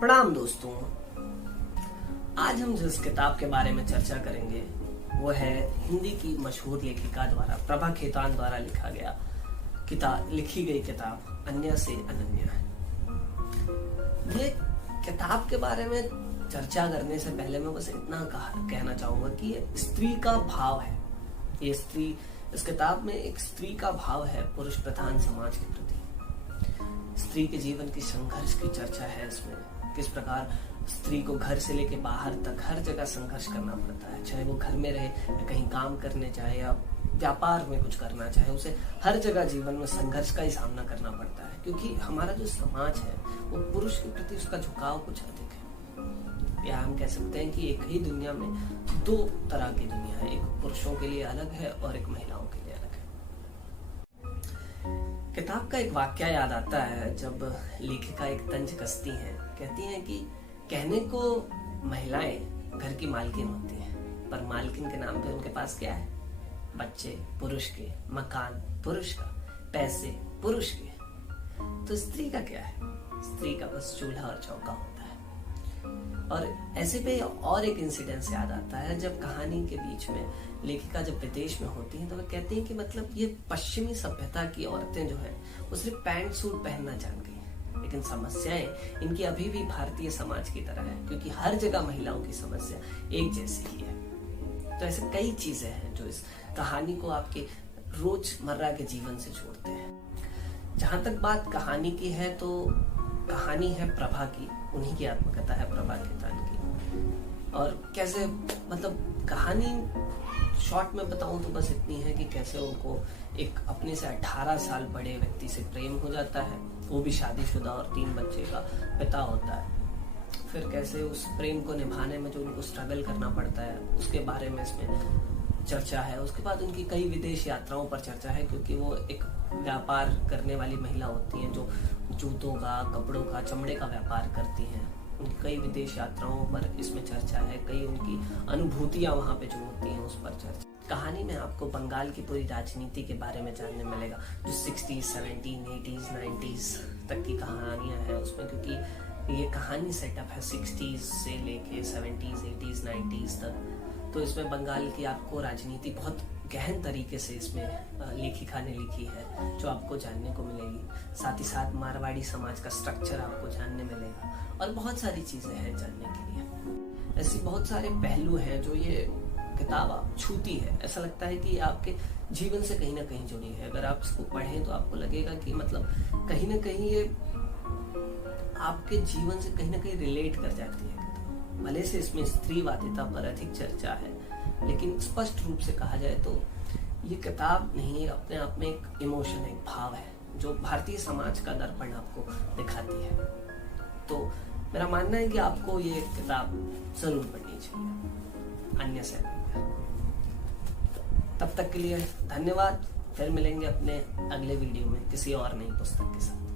प्रणाम दोस्तों। आज हम जिस किताब के बारे में चर्चा करेंगे वो है हिंदी की मशहूर लेखिका द्वारा प्रभा खेतान द्वारा लिखी गई किताब अन्य से अनन्या है। ये किताब के बारे में चर्चा करने से पहले मैं बस इतना कहना चाहूंगा कि ये स्त्री का भाव है। ये स्त्री, इस किताब में एक स्त्री का भाव है पुरुष प्रधान समाज के प्रति। स्त्री के जीवन की संघर्ष की चर्चा है इसमें। किस प्रकार स्त्री को घर से लेके बाहर तक हर जगह संघर्ष करना पड़ता है, चाहे वो घर में रहे या कहीं काम करने जाए या व्यापार में कुछ करना चाहे, उसे हर जगह जीवन में संघर्ष का ही सामना करना पड़ता है। क्योंकि हमारा जो समाज है वो पुरुष के प्रति उसका झुकाव कुछ अधिक है। या हम कह सकते हैं कि एक ही दुनिया में दो तरह की दुनिया है, एक पुरुषों के लिए अलग है और एक महिलाओं के लिए अलग है। किताब का एक वाक्य याद आता है जब लेखिका एक तंज कसती हैं। कहती हैं कि कहने को महिलाएं घर की मालकिन होती हैं, पर मालकिन के नाम पे उनके पास क्या है? बच्चे पुरुष के, मकान पुरुष का, पैसे पुरुष के। तो स्त्री का क्या है? स्त्री का बस चूल्हा और चौका होता है। और ऐसे पे और एक इंसिडेंस याद आता है जब कहानी के बीच में लेखिका जब विदेश में होती हैं तो वो कहती हैं कि मतलब ये पश्चिमी सभ्यता की औरतें जो है वो सिर्फ पैंट सूट पहनना जान गई, लेकिन समस्याएं इनकी अभी भी भारतीय समाज की तरह है, क्योंकि हर जगह महिलाओं की समस्या एक जैसी ही है। तो ऐसे कई चीजें हैं जो इस कहानी को आपके रोजमर्रा के जीवन से जोड़ते हैं। जहां तक बात कहानी की है तो कहानी है प्रभा की, उन्हीं की आत्मकथा है प्रभा खेतान की। और कैसे मतलब कहानी शॉर्ट में बताऊं तो बस इतनी है कि कैसे उनको एक अपने से 18 साल बड़े व्यक्ति से प्रेम हो जाता है, वो भी शादीशुदा और 3 बच्चे का पिता होता है। फिर कैसे उस प्रेम को निभाने में जो उनको स्ट्रगल करना पड़ता है उसके बारे में इसमें चर्चा है। उसके बाद उनकी कई विदेश यात्राओं पर चर्चा है, क्योंकि वो एक व्यापार करने वाली महिला होती हैं जो जूतों का, कपड़ों का, चमड़े का व्यापार करती हैं। उनकी कई विदेश यात्राओं पर इसमें चर्चा है, कई उनकी अनुभूतियां वहां पे जो होती हैं उस पर चर्चा। कहानी में आपको बंगाल की पूरी राजनीति के बारे में जानने मिलेगा, जो 60s, 70s, 80s, 90s तक की कहानियां हैं उसमें, क्योंकि ये कहानी सेटअप है 60s से लेके 70s, 80s, 90s तक। तो इसमें बंगाल की आपको राजनीति बहुत गहन तरीके से इसमें लेखिका ने लिखी है, जो आपको जानने को मिलेगी। साथ ही साथ मारवाड़ी समाज का स्ट्रक्चर आपको जानने मिलेगा और बहुत सारी चीजें हैं जानने के लिए। ऐसी बहुत सारे पहलू हैं जो ये किताब छूती है। ऐसा लगता है कि आपके जीवन से कहीं ना कहीं जुड़ी है। अगर आप इसको पढ़ें तो आपको लगेगा कि मतलब कहीं ना कहीं ये आपके जीवन से कहीं ना कहीं रिलेट कर जाती है। भले से इसमें स्त्रीवादिता पर अधिक चर्चा है, लेकिन स्पष्ट रूप से कहा जाए तो ये किताब नहीं है, अपने आप में एक इमोशन है, एक भाव है जो भारतीय समाज का दर्पण आपको दिखाती है। तो मेरा मानना है कि आपको ये किताब जरूर पढ़नी चाहिए, अन्य से। तब तक के लिए धन्यवाद। फिर मिलेंगे अपने अगले वीडियो में किसी और नई पुस्तक के साथ।